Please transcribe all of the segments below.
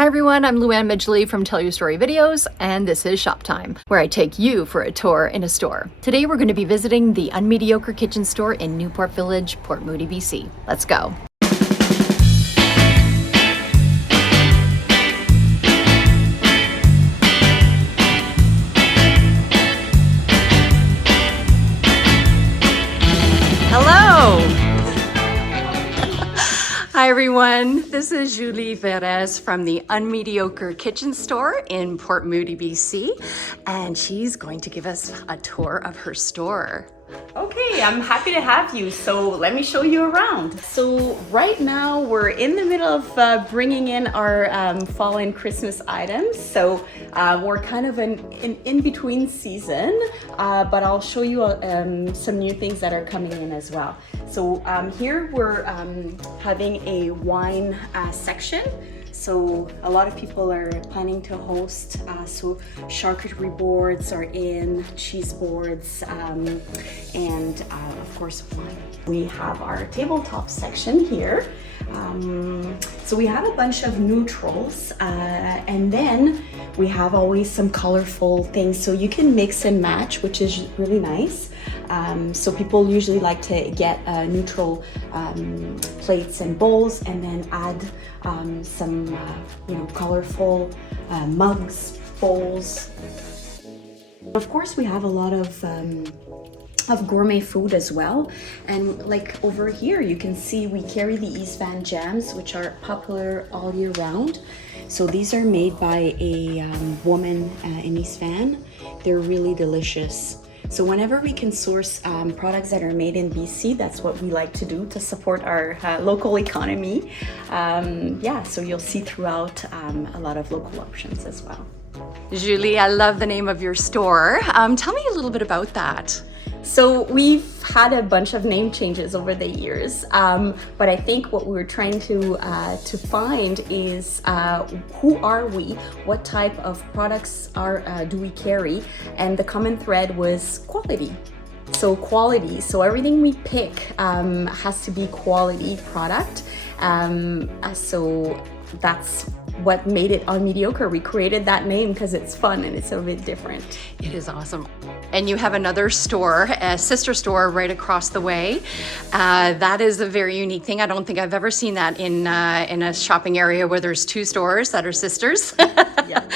Hi everyone, I'm Louanne Midgley from Tell Your Story Videos, and this is Shop Time, where I take you for a tour in a store. Today we're going to be visiting the Unmediocre Kitchen Store in Newport Village, Port Moody, BC. Let's go. Hello! Hi everyone, this is Julie Perez from the Unmediocre Kitchen Store in Port Moody, BC, and she's going to give us a tour of her store. Okay, I'm happy to have you. So let me show you around. So right now we're in the middle of bringing in our fall and Christmas items. So we're kind of an in-between season, but I'll show you some new things that are coming in as well. So here we're having a wine section. So a lot of people are planning to host, so charcuterie boards are in, cheese boards, and of course wine. We have our tabletop section here. So we have a bunch of neutrals, and then we have always some colorful things, so you can mix and match, which is really nice. So people usually like to get neutral plates and bowls, and then add some colorful mugs, bowls. Of course, we have a lot of gourmet food as well, and like over here you can see we carry the East Van jams, which are popular all year round. So these are made by a woman in East Van. They're really delicious. So whenever we can source products that are made in BC, that's what we like to do to support our local economy. So you'll see throughout a lot of local options as well. Julie, I love the name of your store. Tell me a little bit about that. So we've had a bunch of name changes over the years, but I think what we're trying to find is who are we, what type of products do we carry, and the common thread was quality. So quality, so everything we pick has to be quality product. So that's what made it Unmediocre. We created that name because it's fun and it's a bit different. It is awesome. And you have another store, a sister store right across the way. That is a very unique thing. I don't think I've ever seen that in a shopping area where there's two stores that are sisters. Yeah.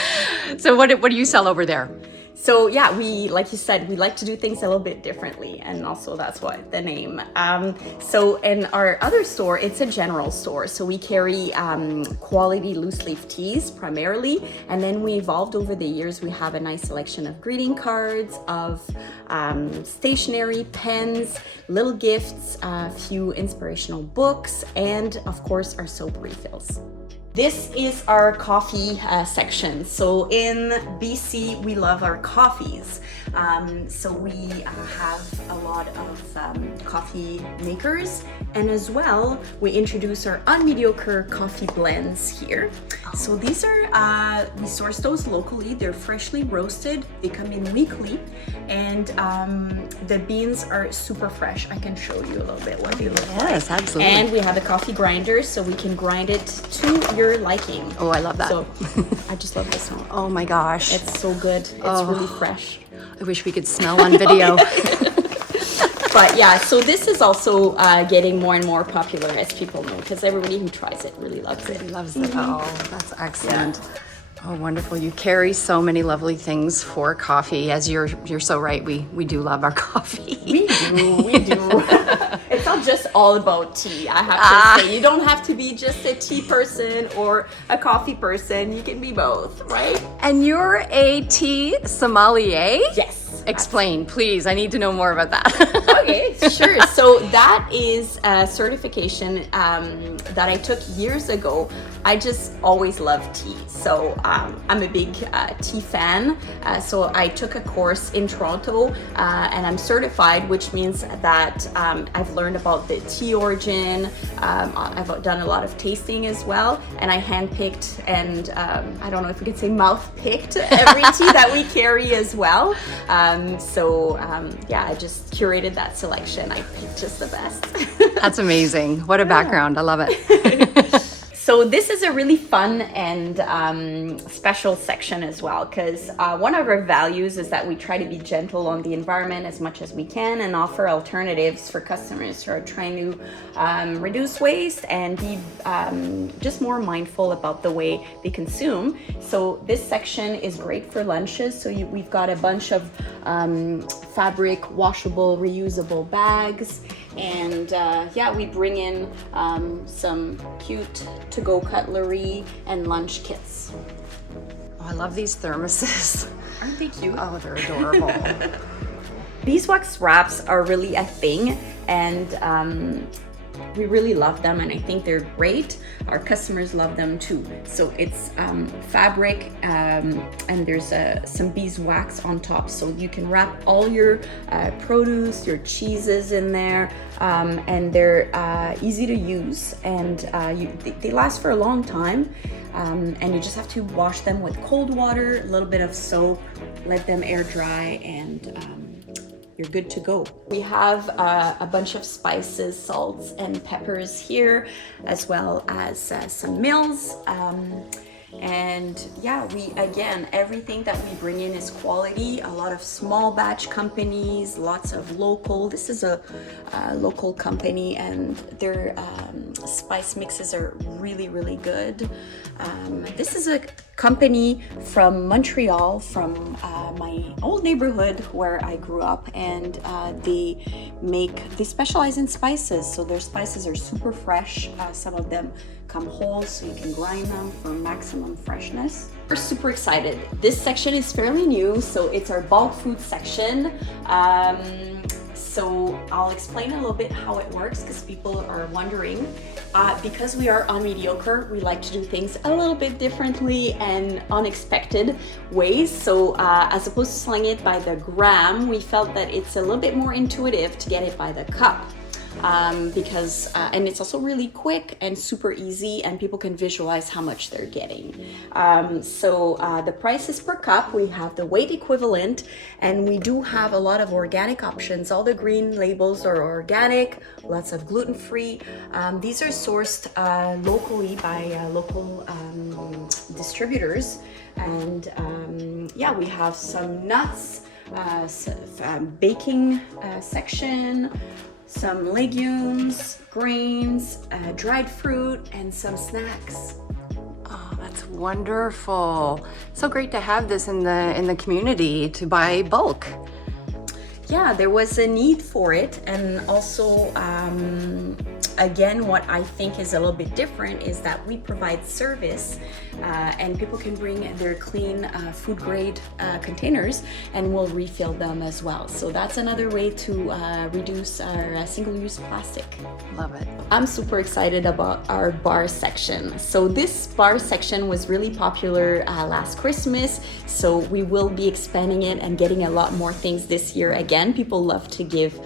So what do you sell over there? So yeah, we, like you said, we like to do things a little bit differently, and also that's why the name. So in our other store, it's a general store. So we carry quality loose leaf teas primarily, and then we evolved over the years. We have a nice selection of greeting cards, of stationery, pens, little gifts, a few inspirational books, and of course our soap refills. This is our coffee section. So in BC, we love our coffees. So we have a lot of coffee makers, and as well, we introduce our Unmediocre coffee blends here. So these are, we source those locally. They're freshly roasted. They come in weekly, and the beans are super fresh. I can show you a little bit what they look like. Yes, absolutely. And we have a coffee grinder, so we can grind it to your liking. Oh, I love that. So I just love this one. Oh my gosh. It's so good. It's really fresh. I wish we could smell on video. But yeah, so this is also getting more and more popular, as people know, because everybody who tries it really loves it. Loves it. Oh, that's excellent. Yeah. Oh, wonderful. You carry so many lovely things for coffee. As you're so right, we do love our coffee. We do. It's not just all about tea, I have to say. You don't have to be just a tea person or a coffee person. You can be both, right? And you're a tea sommelier? Yes. Explain, please. I need to know more about that. Okay, sure. So that is a certification that I took years ago. I just always loved tea. So I'm a big tea fan. So I took a course in Toronto and I'm certified, which means that I've learned about the tea origin. I've done a lot of tasting as well. And I handpicked and I don't know if we could say mouth-picked every tea that we carry as well. Yeah, I just curated that selection. I picked just the best. That's amazing. What a background. I love it. So So this is a really fun and special section as well, because one of our values is that we try to be gentle on the environment as much as we can and offer alternatives for customers who are trying to reduce waste and be just more mindful about the way they consume. So this section is great for lunches. So we've got a bunch of fabric, washable, reusable bags. And yeah, we bring in some cute to-go cutlery and lunch kits. Oh, I love these thermoses. Aren't they cute? Oh, they're adorable. Beeswax wraps are really a thing, and we really love them, and I think they're great. Our customers love them too. So it's fabric and there's some beeswax on top, so you can wrap all your produce, your cheeses in there, and they're easy to use, and they last for a long time. And you just have to wash them with cold water, a little bit of soap, let them air dry, and you're good to go. We have a bunch of spices, salts, and peppers here, as well as some mills. And yeah, again, everything that we bring in is quality. A lot of small batch companies, lots of local. This is a local company, and their spice mixes are really, really good. This is a company from Montreal, from my old neighborhood where I grew up, and they specialize in spices. So their spices are super fresh. Some of them come whole, so you can grind them for maximum freshness. We're super excited. This section is fairly new, so it's our bulk food section. So I'll explain a little bit how it works, because people are wondering. Because we are Unmediocre, we like to do things a little bit differently and unexpected ways. So as opposed to selling it by the gram, we felt that it's a little bit more intuitive to get it by the cup. Because and it's also really quick and super easy, and people can visualize how much they're getting. So the price is per cup. We have the weight equivalent, and we do have a lot of organic options. All the green labels are organic, lots of gluten-free. These are sourced locally by local distributors, and yeah, we have some nuts, baking section, some legumes, grains, dried fruit, and some snacks. Oh, that's wonderful. So great to have this in the community to buy bulk. Yeah, there was a need for it, and also again, what I think is a little bit different is that we provide service, and people can bring their clean food grade containers, and we'll refill them as well. So that's another way to reduce our single-use plastic. Love it. I'm super excited about our bar section. So this bar section was really popular last Christmas, so we will be expanding it and getting a lot more things this year. Again, people love to give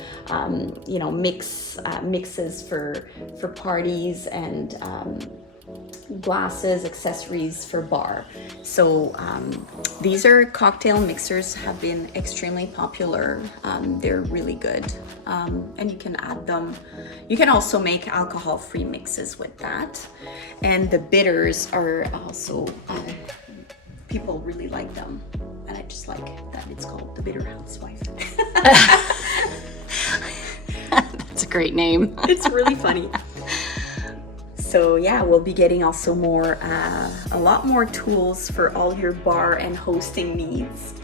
mixes for parties, and glasses, accessories for bar. So these are cocktail mixers, have been extremely popular. They're really good, and you can add them. You can also make alcohol-free mixes with that. And the bitters are also, people really like them. And I just like that it's called the Bitter Housewife. That's a great name. It's really funny. So yeah, we'll be getting also a lot more tools for all your bar and hosting needs.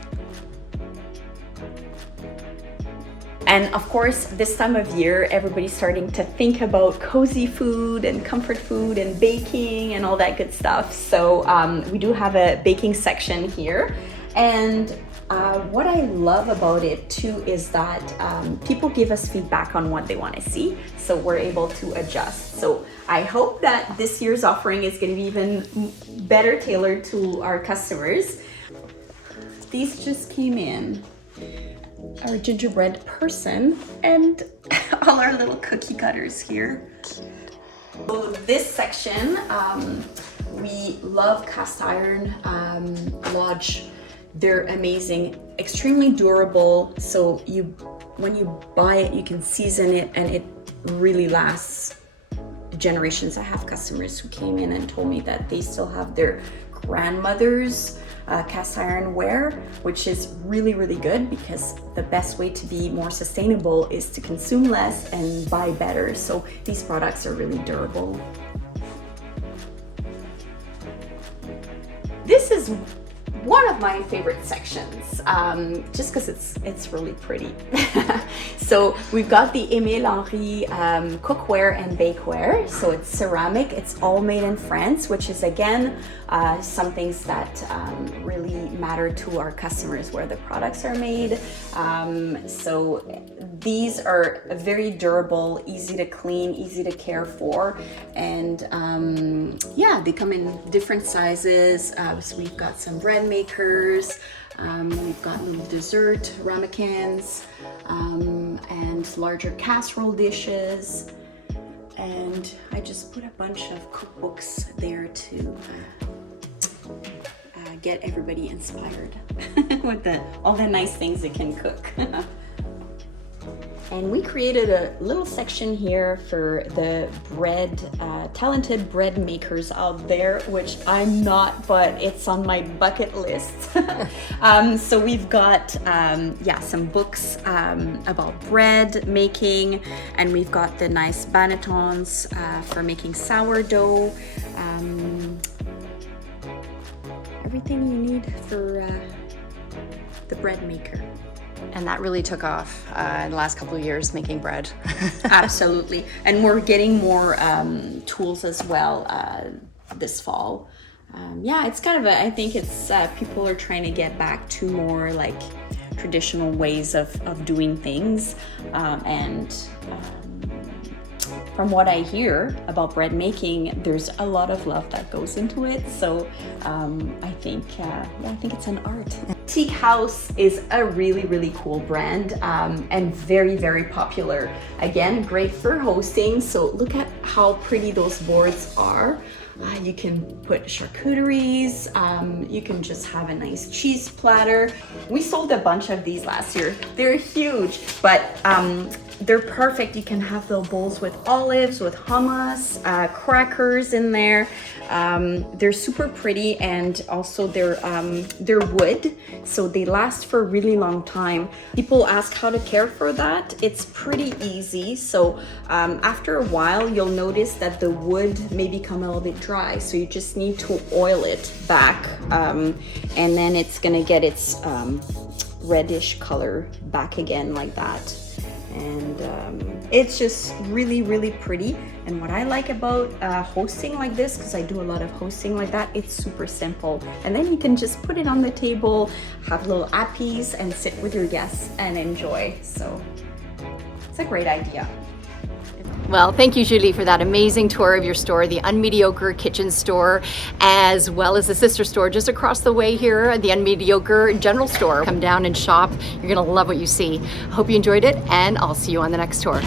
And of course, this time of year, everybody's starting to think about cozy food and comfort food and baking and all that good stuff. So we do have a baking section here. And what I love about it too is that people give us feedback on what they want to see, so we're able to adjust. So I hope that this year's offering is going to be even better tailored to our customers. These just came in. Our gingerbread person and all our little cookie cutters here. So this section, we love cast iron Lodge. They're amazing, extremely durable. So when you buy it, you can season it, and it really lasts generations. I have customers who came in and told me that they still have their grandmother's cast iron ware, which is really, really good, because the best way to be more sustainable is to consume less and buy better. So these products are really durable. This is one of my favorite sections, just because it's really pretty. So we've got the Émile Henry cookware and bakeware. So it's ceramic, it's all made in France, which is again some things that really matter to our customers, where the products are made. So these are very durable, easy to clean, easy to care for, and yeah, they come in different sizes. So we've got some bread makers, we've got little dessert ramekins, and larger casserole dishes, and I just put a bunch of cookbooks there to get everybody inspired with all the nice things they can cook. And we created a little section here for the talented bread makers out there, which I'm not, but it's on my bucket list. So we've got, some books about bread making, and we've got the nice bannetons for making sourdough. Everything you need for the bread maker. And that really took off in the last couple of years, making bread. Absolutely. And we're getting more tools as well this fall. It's kind of I think it's people are trying to get back to more like traditional ways of doing things. From what I hear about bread making, there's a lot of love that goes into it. So I think it's an art. Teak House is a really, really cool brand and very, very popular. Again, great for hosting. So look at how pretty those boards are. You can put charcuteries, you can just have a nice cheese platter. We sold a bunch of these last year. They're huge, but they're perfect. You can have the bowls with olives, with hummus, crackers in there. They're super pretty, and also they're wood, so they last for a really long time. People ask how to care for that. It's pretty easy. So after a while, you'll notice that the wood may become a little bit dry. So you just need to oil it back, and then it's gonna get its reddish color back again like that. And it's just really, really pretty. And what I like about hosting like this, because I do a lot of hosting like that, it's super simple. And then you can just put it on the table, have little appies, and sit with your guests and enjoy. So it's a great idea. Well, thank you, Julie, for that amazing tour of your store, the Unmediocre Kitchen Store, as well as the sister store just across the way here, the Unmediocre General Store. Come down and shop. You're going to love what you see. I hope you enjoyed it, and I'll see you on the next tour.